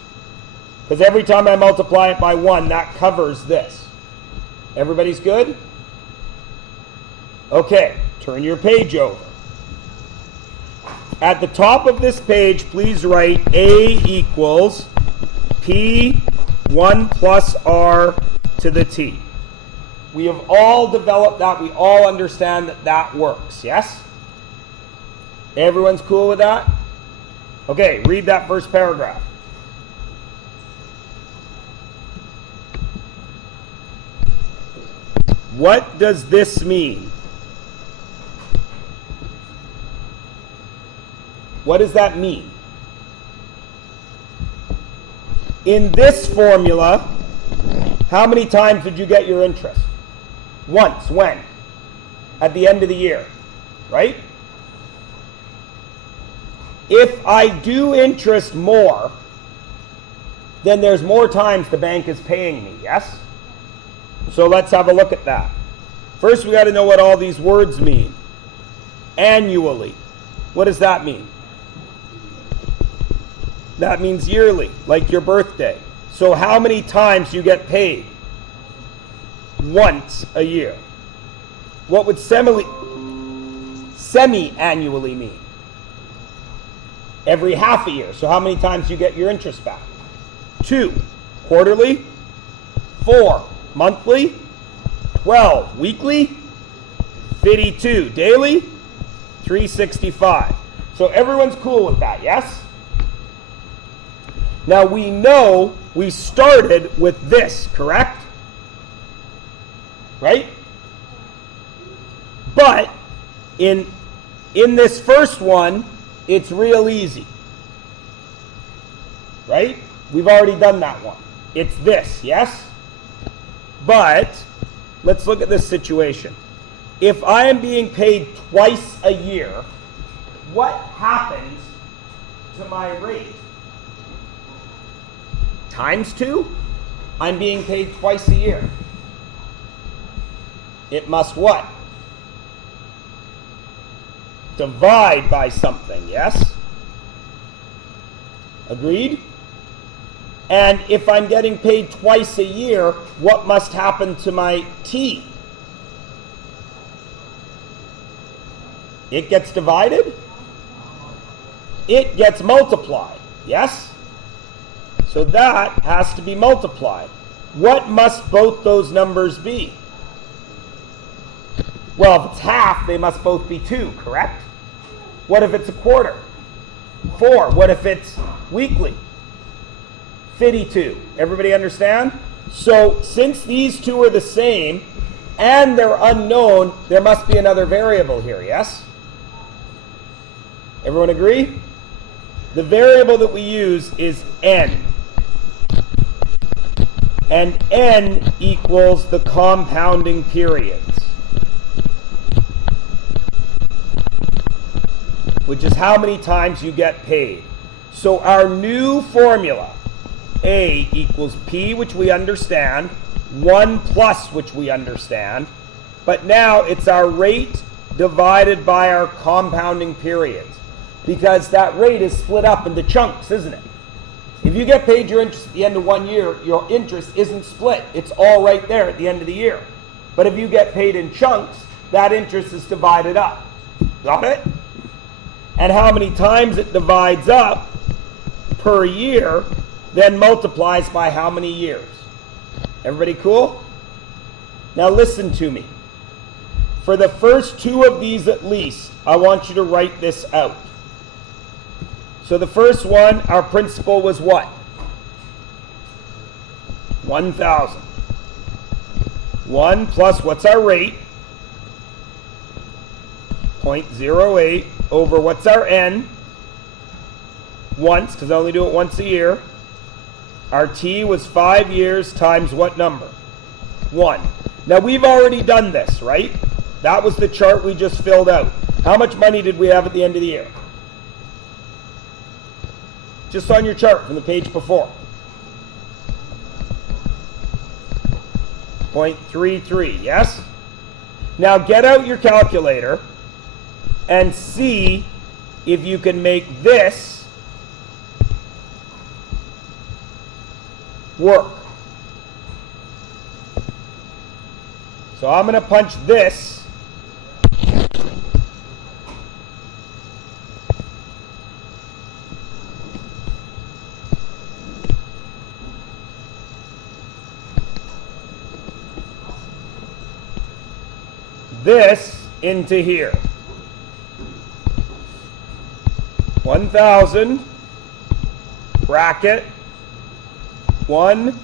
Because every time I multiply it by 1, that covers this. Everybody's good? Okay, turn your page over. At the top of this page, please write A equals P1 plus R to the T. We have all developed that. We all understand that that works, yes? Everyone's cool with that? Okay, read that first paragraph. What does this mean? What does that mean? In this formula, how many times did you get your interest? Once. When? At the end of the year, right? If I do interest more, then there's more times the bank is paying me, yes? So let's have a look at that. First, we got to know what all these words mean. Annually. What does that mean? That means yearly, like your birthday. So how many times you get paid? once a year. What would semi-annually mean? Every half a year. So how many times do you get your interest back? 2 quarterly, 4 monthly, 12 weekly, 52 daily, 365. So everyone's cool with that, yes? Now we know we started with this, correct? Right? But in this first one, it's real easy. Right? We've already done that one. It's this, yes? But let's look at this situation. If I am being paid twice a year, what happens to my rate? Times 2? I'm being paid twice a year. It must what? Divide by something, yes? Agreed? And if I'm getting paid twice a year, what must happen to my T? It gets divided? It gets multiplied, yes? So that has to be multiplied. What must both those numbers be? Well, if it's half, they must both be 2, correct? What if it's a quarter? 4. What if it's weekly? 52. Everybody understand? So since these two are the same and they're unknown, there must be another variable here, yes? Everyone agree? The variable that we use is n. And n equals the compounding periods, which is how many times you get paid. So our new formula, A equals P, which we understand, 1 plus, which we understand, but now it's our rate divided by our compounding periods, because that rate is split up into chunks, isn't it? If you get paid your interest at the end of 1 year, your interest isn't split. It's all right there at the end of the year. But if you get paid in chunks, that interest is divided up. Got it? And how many times it divides up per year then multiplies by how many years. Everybody cool? Now listen to me. For the first 2 of these at least, I want you to write this out. So the first one, our principal was what? 1,000. 1 plus, what's our rate? 0.08 over, what's our n? Once, because I only do it once a year. Our T was 5 years times what number? 1. Now we've already done this, right? That was the chart we just filled out. How much money did we have at the end of the year? Just on your chart from the page before. 0.33, yes? Now get out your calculator and see if you can make this work. So I'm going to punch this into here. 1,000 bracket 1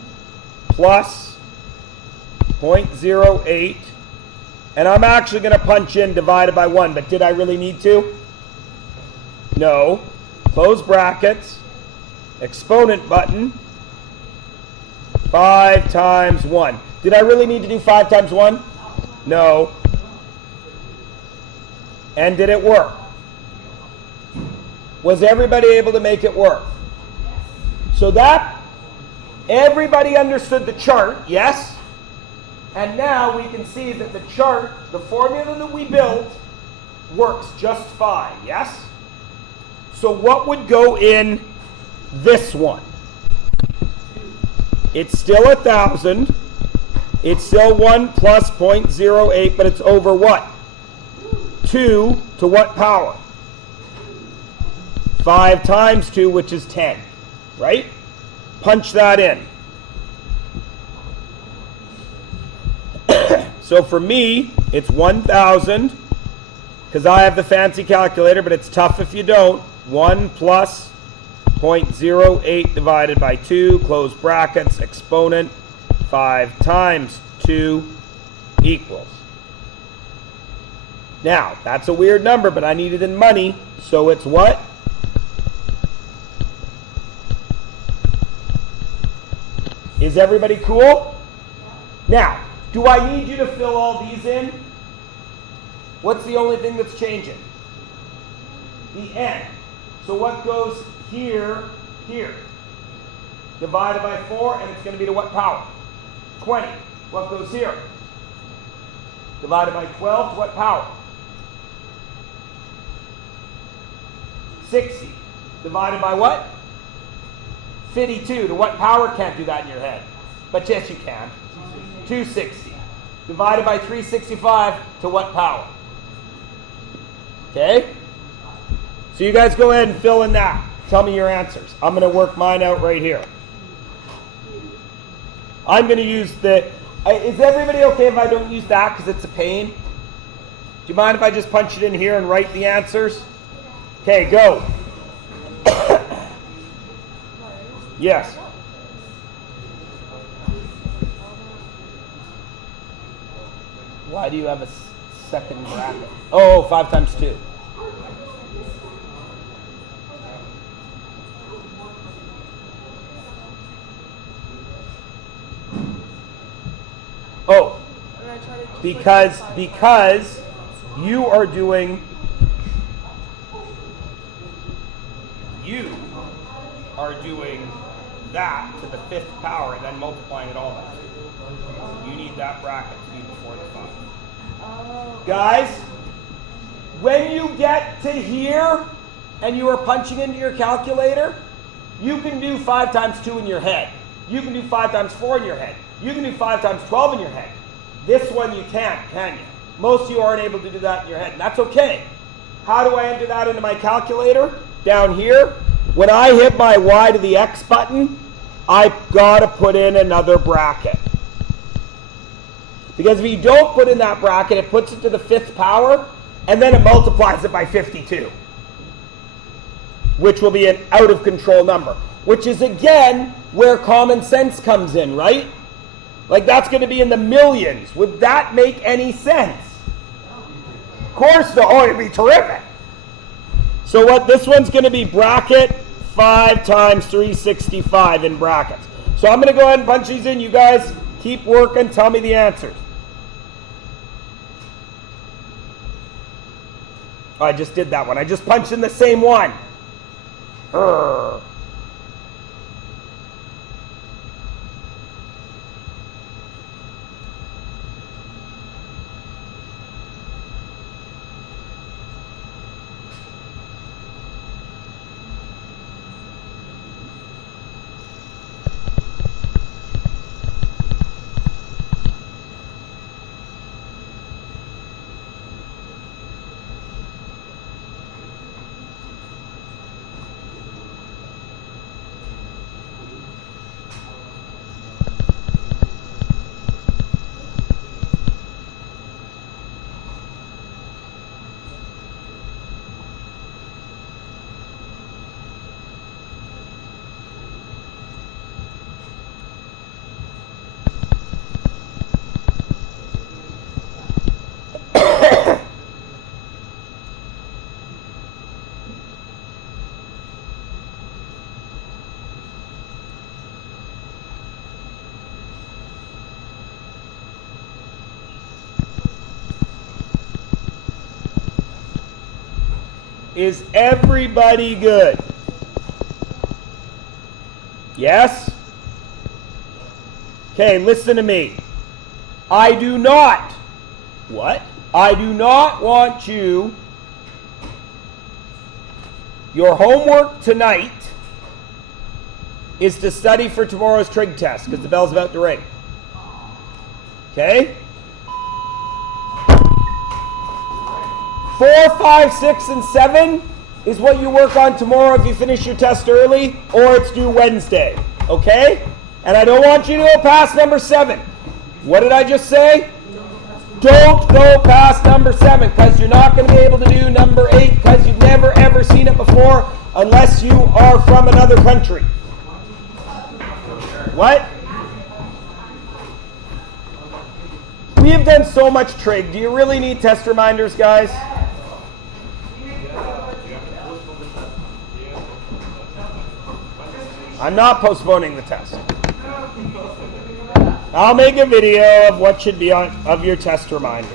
plus 0.08, and I'm actually going to punch in divided by 1, but did I really need to? No. Close brackets, exponent button, 5 times 1. Did I really need to do 5 times 1? No. And did it work? Was everybody able to make it work? So that, everybody understood the chart, yes? And now we can see that the chart, the formula that we built, works just fine, yes? So what would go in this one? It's still 1,000 It's still 1 plus 0.08, but it's over what? 2 to what power? 5 times 2, which is 10, right? Punch that in. So for me, it's 1,000, because I have the fancy calculator, but it's tough if you don't. 1 plus 0.08 divided by 2, close brackets, exponent, 5 times 2 equals. Now, that's a weird number, but I need it in money, so it's what? Is everybody cool? Now, do I need you to fill all these in? What's the only thing that's changing? The n. So what goes here, here? Divided by 4, and it's going to be to what power? 20. What goes here? Divided by 12, to what power? 60. Divided by what? 52. To what power? Can't do that in your head. But yes, you can. 260. Divided by 365, to what power? Okay? So you guys go ahead and fill in that. Tell me your answers. I'm going to work mine out right here. I'm going to use the... Is everybody okay if I don't use that because it's a pain? Do you mind if I just punch it in here and write the answers? Okay, go. Yes. Why do you have a second bracket? Oh, 5 times 2. Oh, because you are doing that to the 5th power and then multiplying it all by 2. You need that bracket to be before the 5. Oh. Guys, when you get to here and you are punching into your calculator, you can do 5 times 2 in your head. You can do 5 times 4 in your head. You can do 5 times 12 in your head. This one you can't, can you? Most of you aren't able to do that in your head, and that's okay. How do I enter that into my calculator? Down here, when I hit my Y to the X button, I've got to put in another bracket. Because if you don't put in that bracket, it puts it to the 5th power, and then it multiplies it by 52, which will be an out-of-control number, which is, again, where common sense comes in, right? Like, that's going to be in the millions. Would that make any sense? Of course not. Oh, it'd be terrific. So what this one's going to be bracket 5 times 365 in brackets. So I'm going to go ahead and punch these in. You guys keep working. Tell me the answers. Oh, I just did that one. I just punched in the same one. Urgh. Is everybody good? Yes? Okay, listen to me. I do not. What? I do not want you. Your homework tonight is to study for tomorrow's trig test because the bell's about to ring. Okay? 4, 5, 6, and 7 is what you work on tomorrow if you finish your test early, or it's due Wednesday. Okay? And I don't want you to go past number 7. What did I just say? Don't go past number 7, because you're not going to be able to do number 8 because you've never ever seen it before unless you are from another country. What? We have done so much trig. Do you really need test reminders, guys? I'm not postponing the test. I'll make a video of what should be on of your test reminder.